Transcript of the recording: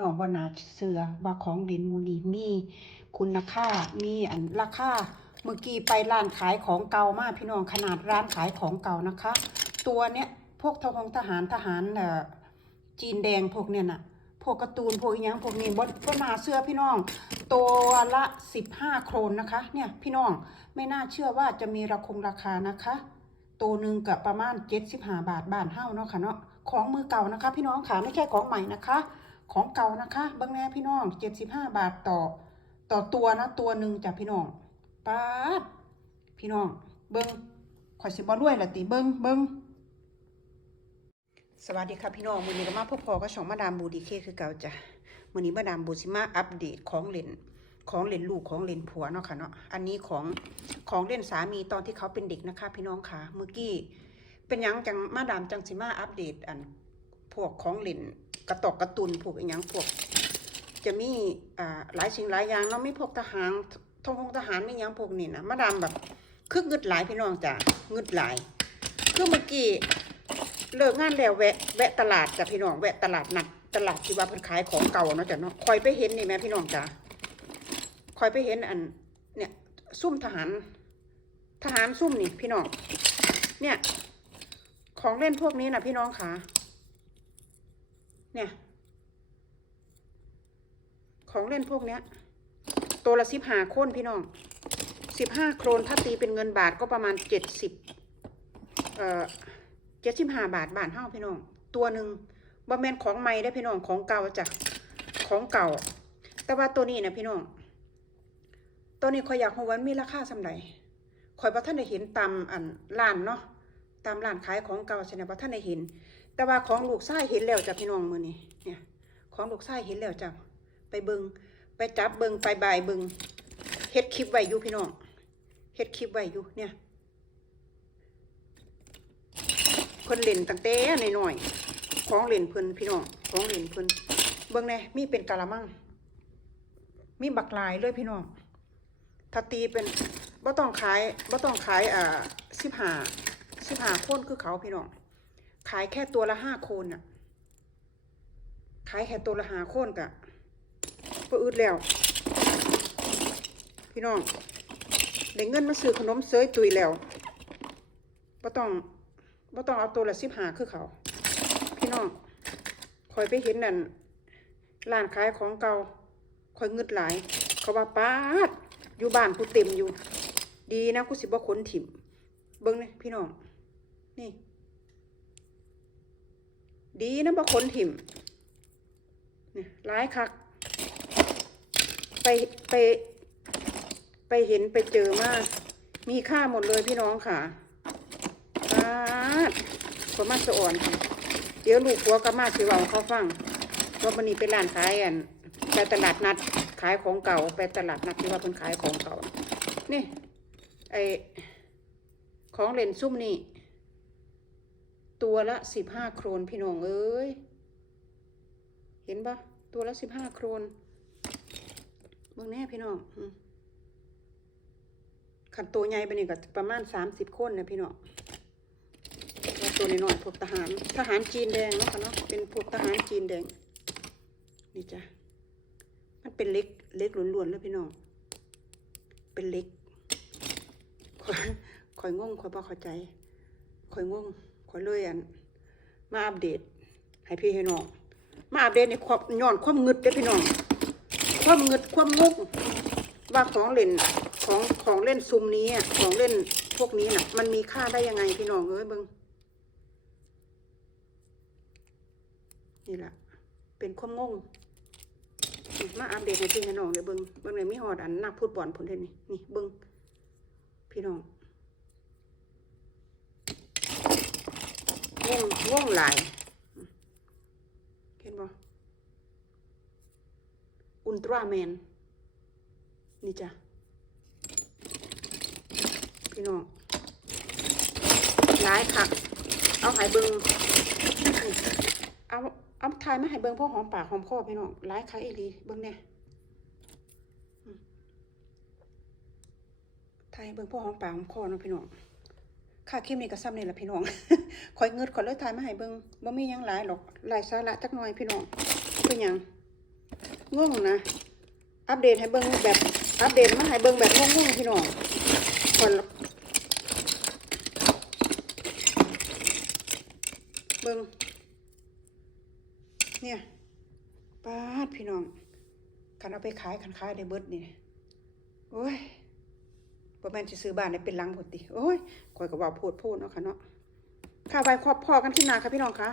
น้องบ่น่าเชื่อว่าของเล่นมูนีมีคุณค่ามีอันราคาเมื่อกี้ไปร้านขายของเก่ามากพี่น้องขนาดร้านขายของเก่านะคะ ตัวเนี้ยพวกทหงทหารทหารเอ่อจีนแดงพวกเนี่ยน่ะพวกการ์ตูนพวกอหยังพวกนี้บ่บ่น่าเชื่อพี่น้อง ตัวละ15โครนนะคะ เนี่ยพี่น้องไม่น่าเชื่อว่าจะมีราคงราคานะคะ ตัวหนึ่งกับประมาณ75บห้าบาทบ้านเฮาเนาะค่ะเนาะของมือเก่านะคะ พี่น้องค่ะไม่ใช่ของใหม่นะคะ ของเก่านะคะเบิ้งแน่พี่น้อง75บาทต่อ ต่อตัวนะตัวหนึ่งจ้ะพี่น้องป๊าดพี่น้อง เบิ้งข่อยสิบ่รวยละติเบิ้งเบิ้งสวัสดีค่ะพี่น้องมือนี้ก็มาพบพอกับช่องมาดามบูดีเคคือเก่าจ้ะมือนี้มาดามบูสิมาอัปเดตของเล่นของเล่นลูกของเล่นผัวเนาะค่ะเนาะอันนี้ของของเล่นสามีตอนที่เขาเป็นเด็กนะคะ พี่น้องค่ะเมื่อกี้เป็นยังจังมาดามจังสิมาอัปเดตอัน พวกของเล่นกระตอกกระตุนพวกอีหยังพวก จะมีอ่าหลายสิ่งหลายอย่างเนาะมีพวกทหารทงทหารมีหยังพวกนี้นะมาดามแบบคึกงึดหลายพี่น้องจ้ะงึดหลาย คือเมื่อกี้เลิกงานแล้วแวะแวะตลาดจ้ะพี่น้องแวะตลาดนัดตลาดที่ว่าเพิ่นขายของเก่าเนาะจ้ะเนาะคอยไปเห็นนี่แม่พี่น้องจ้ะคอยไปเห็นอัน เนี่ยซุ่มทหาร ทหารซุ่มนี่พี่น้องเนี่ย ของเล่นพวกนี้นะพี่น้องค่ะ เนี่ย ของเล่นพวกเนี้ย ตัวละสิบห้าโคนพี่น้องสิบห้าโครนถ้าตีเป็นเงินบาทก็ประมาณเจ็ดสิบเอ่อเจ็ดสิบห้าบาทบาทเท่าพี่น้อง ตัวหนึ่งบ่แมนของใหม่ได้พี่น้องของเก่าจ้ะของเก่า แต่ว่าตัวนี้นะพี่น้องตัวนี้คอยอยากรู้ว่ามีราคาสำไรคอยพระท่านได้เห็นตามอันร้านเนาะตามร้านขายของเก่าใช่ไหมพระท่านได้เห็น แต่ว่าของลูกชายเห็นแล้วจ้ะพี่น้องมือนี้เนี่ยของลูกชายเห็นแล้วจ้ะไปเบิงไปจับเบิงไปบายเบิงเฮ็ดคลิปไว้อยู่พี่น้องเฮ็ดคลิปไว้อยู่เนี่ยเพิ่นเล่นตั้งแต่น้อยๆของเล่นเพิ่นพี่น้องของเล่นเพิ่นเบิ่งแน่มีเป็นกะละมังมีบักลายเลยพี่น้องถ้าตีเป็นบ่ต้องขายบ่ต้องขายอ่า15 15โคนคือเขาพี่น้อง ขายแค่ตัวละ5โคนน่ะขายแค่ตัวละ5โคนกะก็อึดแล้ว พี่น้องได้เงินมาซื้อขนมเซยตุยแล้วบ่ต้องบ่ต้องเอาตัวละสิบหาคือเขา พี่น้องคอยไปเห็นนั่นร้านขายของเก่าคอยเงึดหลาย เขาว่าป้าดอยู่บ้านกูเต็มอยู่ ดีนะกูสิบ่ขนถิ่ม เบิ้งนี่พี่น้อง นี่ ดีนะบ่ขนถิ่มนี่หลายคัก ไปไป ไปเห็นไปเจอมาก มีค่าหมดเลยพี่น้องค่ะปาดคนมาสะอ่อน เดี๋ยวลูกผัวก็มาสิว่าให้เขาฟังว่ามันนี้เป็นร้านขายอันไปตลาดนัดขายของเก่าไปตลาดนัดที่ว่าเป็นขายของเก่า นี่ไอของเล่นซุ่มนี่ ตัวละสิบห้าโครนพี่น้องเอ้ย เห็นปะตัวละสิบห้าโครนเบิ่งแน่พี่น้องขันตัวใหญ่ไปนี่ก็ประมาณสามสิบคนนะพี่น้องตัวน้อยๆพวกทหาร ทหารจีนแดงเนาะค่ะเนาะเป็นพวกทหารจีนแดง นี่จ้ะ มันเป็นเล็ก เล็กล้วนๆเลยพี่น้อง เป็นเล็กคอยคอยงงคอยพอเข้าใจคอยงง คอยเลยอันมาอัปเดต ให้พี่ให้น้อง มาอัปเดตในความย้อนความงึดเด้พี่น้อง ความเงิดความงกว่าของเล่นของของเล่นซุมนี้อะของเล่นพวกนี้น่ะ มันมีค่าได้ยังไงพี่น้องเอ้ยเบิงนี่แหละเป็นความงงมาอัปเดตให้พี่ให้น้องเดี๋ยวเบิงเบิงเลยมีหอดอันนักพูดบอลผลเทนนี่นี่เบิงพี่น้อง งงงงหลายเห็นบ่อุลตร้าแมน นี่จ้ะ พี่น้องหลายคักเอาหายเบิงเอาเอาทายมาให้เบิงพ่อหอมปากหอมคอพี่น้องหลายคักอีลีเบิงเนี่ยทายเบิงพ่อหอมปากหอมคอเนาะพี่น้อง ค่าคลิปนี้ก็ซ้ำนี่แหละพี่น้องคอยเงิดขอยเลยทายมาให้เบิ้งบ่มียังหลายหรอกหลายสาระจักหน่อยพี่น้องเป็นยังง่วงนะ อัปเดตให้เบิ่งแบบ อัปเดตมาให้เบิ่งแบบง่วงๆพี่น้องคนเบิ่งเนี่ยป้าดพี่น้องคันเอาไปขายคันขายได้เบิดนี่โอ้ย บ่แม่นสิซื้อบ้านได้เป็นหลังพุ่นติโอ้ยข่อยก็ว่าโพดโพดเนาะค่ะเนาะค่ะไว้ครอบพ่อกันขึ้นนาค่ะพี่น้องค่ะ